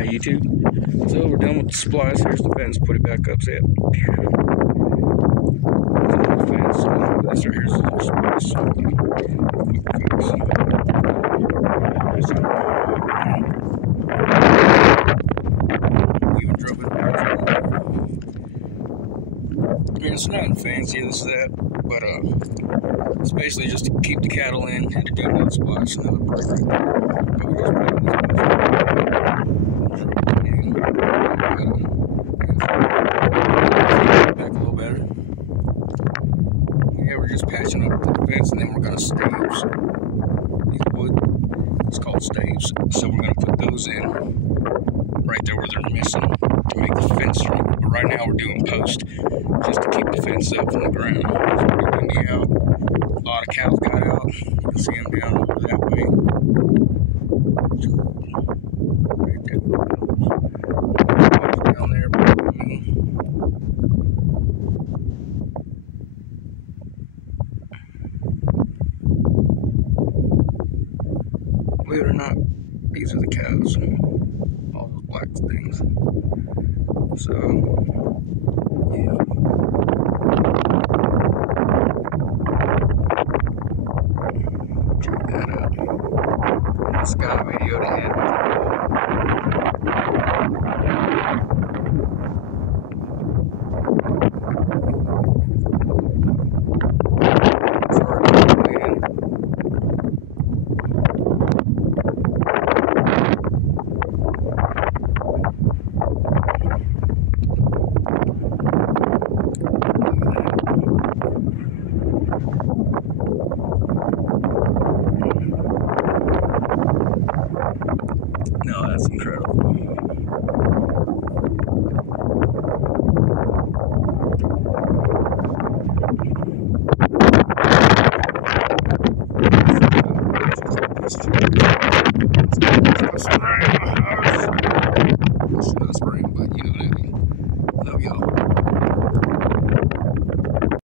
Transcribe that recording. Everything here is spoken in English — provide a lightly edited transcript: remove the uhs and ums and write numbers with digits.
Hi YouTube. So we're done with the splice. Here's the fence. Put it back up. See it? The fence. This right here's the splice. Even drove it. I mean, it's nothing fancy, this that, but it's basically just to keep the cattle in. Had to do another splice, another break right there. But we just put back a little better. Yeah, we're just patching up the fence, and then we're gonna staves these wood. It's called staves. So we're gonna put those in right there where they're missing to make the fence stronger. But right now we're doing post just to keep the fence up from the ground. It's pretty windy out. A lot of cows got out. You can see them down over that way. Right there. Down there. Believe it or not, these are the cows. All those black things. So, yeah. Check that out. The sky video to end. No, that's incredible.